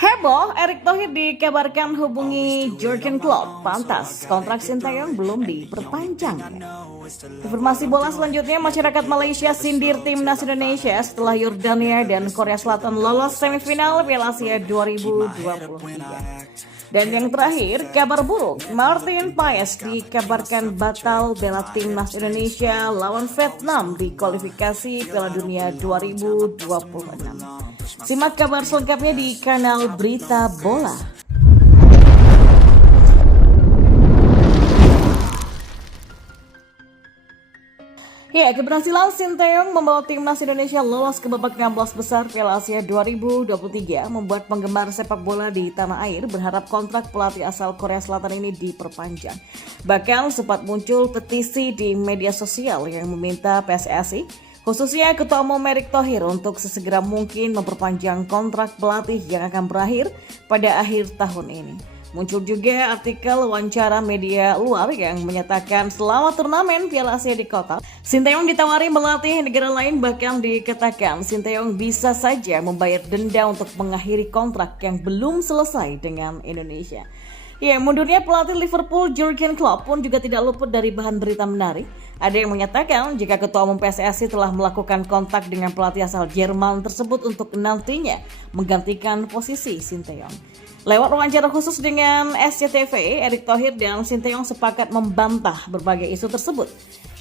Heboh, Erick Thohir dikabarkan hubungi Jurgen Klopp. Pantas, kontrak Sinteyong belum diperpanjang. Informasi bola selanjutnya, masyarakat Malaysia sindir timnas Indonesia setelah Yordania dan Korea Selatan lolos semifinal Piala Asia 2023. Dan yang terakhir, kabar buruk, Martin Paes dikabarkan batal bela timnas Indonesia lawan Vietnam di kualifikasi Piala Dunia 2026. Simak kabar selengkapnya di kanal Berita Bola. Ya, keberhasilan Sinteyong membawa timnas Indonesia lolos ke babak 16 besar Piala Asia 2023 membuat penggemar sepak bola di tanah air berharap kontrak pelatih asal Korea Selatan ini diperpanjang. Bahkan sempat muncul petisi di media sosial yang meminta PSSI, khususnya Ketua Umum Erick Thohir, untuk sesegera mungkin memperpanjang kontrak pelatih yang akan berakhir pada akhir tahun ini. Muncul juga artikel wawancara media luar yang menyatakan selama turnamen Piala Asia di Qatar, Sinteyong ditawari melatih negara lain, bahkan dikatakan Sinteyong bisa saja membayar denda untuk mengakhiri kontrak yang belum selesai dengan Indonesia. Ya, mundurnya pelatih Liverpool Jurgen Klopp pun juga tidak luput dari bahan berita menarik. Ada yang menyatakan jika Ketua Umum PSSI telah melakukan kontak dengan pelatih asal Jerman tersebut untuk nantinya menggantikan posisi Sinteyong. Lewat wawancara khusus dengan SCTV, Erick Thohir dan Sinteyong sepakat membantah berbagai isu tersebut.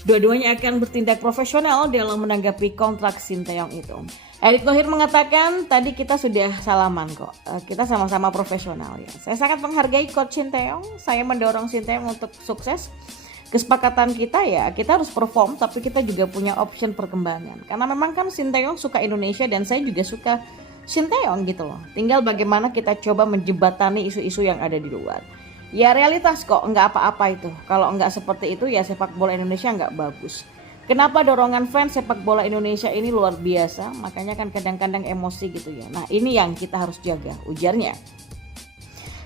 Dua-duanya akan bertindak profesional dalam menanggapi kontrak Sinteyong itu. Erick Thohir mengatakan, tadi kita sudah salaman kok, kita sama-sama profesional ya. Saya sangat menghargai Coach Sinteyong, saya mendorong Sinteyong untuk sukses. Kesepakatan kita ya, kita harus perform, tapi kita juga punya option perkembangan. Karena memang kan Sinteyong suka Indonesia dan saya juga suka Sinteyong gitu loh. Tinggal bagaimana kita coba menjembatani isu-isu yang ada di luar. Ya realitas kok, nggak apa-apa itu. Kalau nggak seperti itu ya sepak bola Indonesia nggak bagus. Kenapa dorongan fans sepak bola Indonesia ini luar biasa, makanya kan kadang-kadang emosi gitu ya. Nah ini yang kita harus jaga, ujarnya.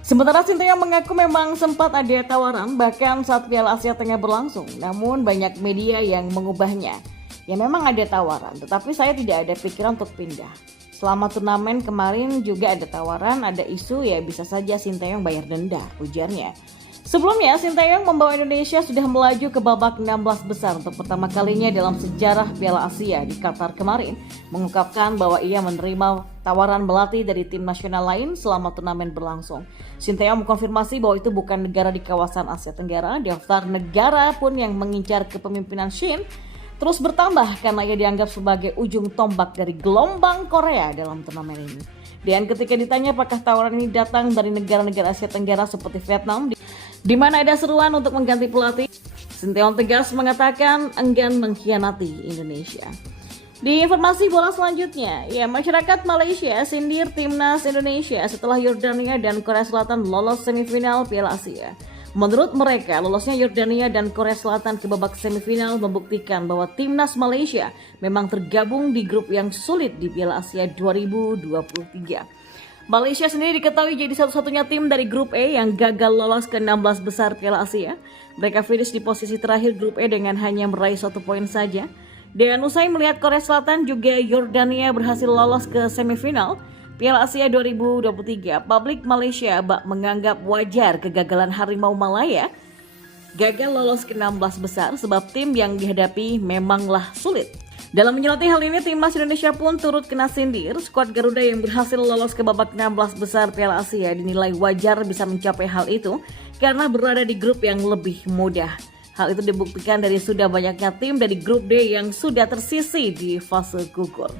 Sementara Sinteyong mengaku memang sempat ada tawaran bahkan saat Piala Asia tengah berlangsung. Namun banyak media yang mengubahnya. Ya memang ada tawaran, tetapi saya tidak ada pikiran untuk pindah. Selama turnamen kemarin juga ada tawaran, ada isu ya bisa saja Sinteyong bayar denda, ujarnya. Sebelumnya Sinteyong membawa Indonesia sudah melaju ke babak 16 besar untuk pertama kalinya dalam sejarah Piala Asia di Qatar kemarin, mengungkapkan bahwa ia menerima tawaran melatih dari tim nasional lain selama turnamen berlangsung. Sinteyong mengkonfirmasi bahwa itu bukan negara di kawasan Asia Tenggara. Daftar negara pun yang mengincar kepemimpinan Shin terus bertambah karena ia dianggap sebagai ujung tombak dari gelombang Korea dalam turnamen ini. Dan ketika ditanya apakah tawaran ini datang dari negara-negara Asia Tenggara seperti Vietnam, di mana ada seruan untuk mengganti pelatih, Sinteyong tegas mengatakan enggan mengkhianati Indonesia. Di informasi bola selanjutnya, ya masyarakat Malaysia sindir timnas Indonesia setelah Yordania dan Korea Selatan lolos semifinal Piala Asia. Menurut mereka, lolosnya Yordania dan Korea Selatan ke babak semifinal membuktikan bahwa timnas Malaysia memang tergabung di grup yang sulit di Piala Asia 2023. Malaysia sendiri diketahui jadi satu-satunya tim dari grup E yang gagal lolos ke 16 besar Piala Asia. Mereka finish di posisi terakhir grup E dengan hanya meraih 1 poin saja. Dan usai melihat Korea Selatan juga Yordania berhasil lolos ke semifinal Piala Asia 2023, publik Malaysia menganggap wajar kegagalan Harimau Malaya gagal lolos ke 16 besar sebab tim yang dihadapi memanglah sulit. Dalam menyoroti hal ini, timnas Indonesia pun turut kena sindir. Skuad Garuda yang berhasil lolos ke babak 16 besar Piala Asia dinilai wajar bisa mencapai hal itu karena berada di grup yang lebih mudah. Hal itu dibuktikan dari sudah banyaknya tim dari grup D yang sudah tersisi di fase gugur.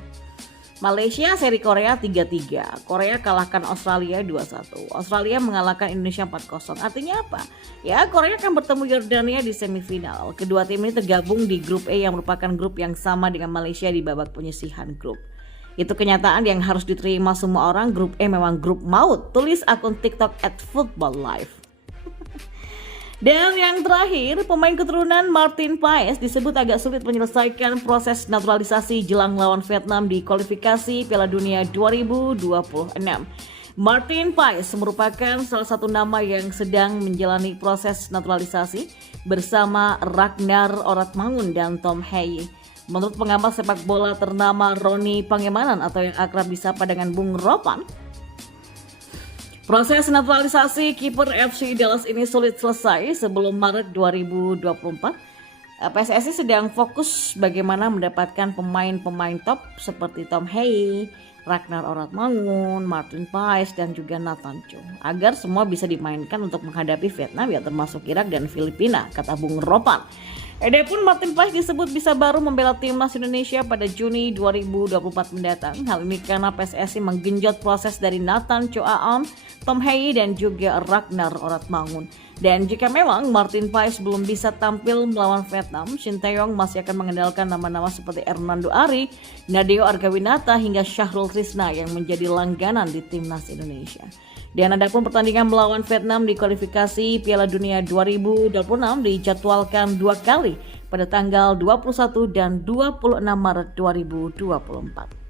Malaysia seri Korea 3-3, Korea kalahkan Australia 2-1, Australia mengalahkan Indonesia 4-0. Artinya apa? Ya, Korea akan bertemu Yordania di semifinal. Kedua tim ini tergabung di grup E yang merupakan grup yang sama dengan Malaysia di babak penyisihan grup. Itu kenyataan yang harus diterima semua orang. Grup E memang grup maut, tulis akun TikTok @footballlive. Dan yang terakhir, pemain keturunan Martin Paes disebut agak sulit menyelesaikan proses naturalisasi jelang lawan Vietnam di kualifikasi Piala Dunia 2026. Martin Paes merupakan salah satu nama yang sedang menjalani proses naturalisasi bersama Ragnar Oratmangun dan Tom Heye. Menurut pengamat sepak bola ternama Roni Pangemanan atau yang akrab disapa dengan Bung Ropan, Proses naturalisasi kiper FC Dallas ini sulit selesai sebelum Maret 2024. PSSI sedang fokus bagaimana mendapatkan pemain-pemain top seperti Tom Hey, Ragnar Oratmangun, Martin Pais, dan juga Nathan Cho agar semua bisa dimainkan untuk menghadapi Vietnam ya termasuk Irak dan Filipina, kata Bung Ropan. Adapun Martin Pais disebut bisa baru membela timnas Indonesia pada Juni 2024 mendatang. Hal ini karena PSSI menggenjot proses dari Nathan Cho Aon, Tom Hey, dan juga Ragnar Oratmangun. Dan jika memang Martin Pais belum bisa tampil melawan Vietnam, Shin Tae-yong masih akan mengandalkan nama-nama seperti Hernando Ari, Nadeo Argawinata, hingga Syahrul Trisna yang menjadi langganan di timnas Indonesia. Dan adapun pertandingan melawan Vietnam di kualifikasi Piala Dunia 2026 dijadwalkan 2 kali pada tanggal 21 dan 26 Maret 2024.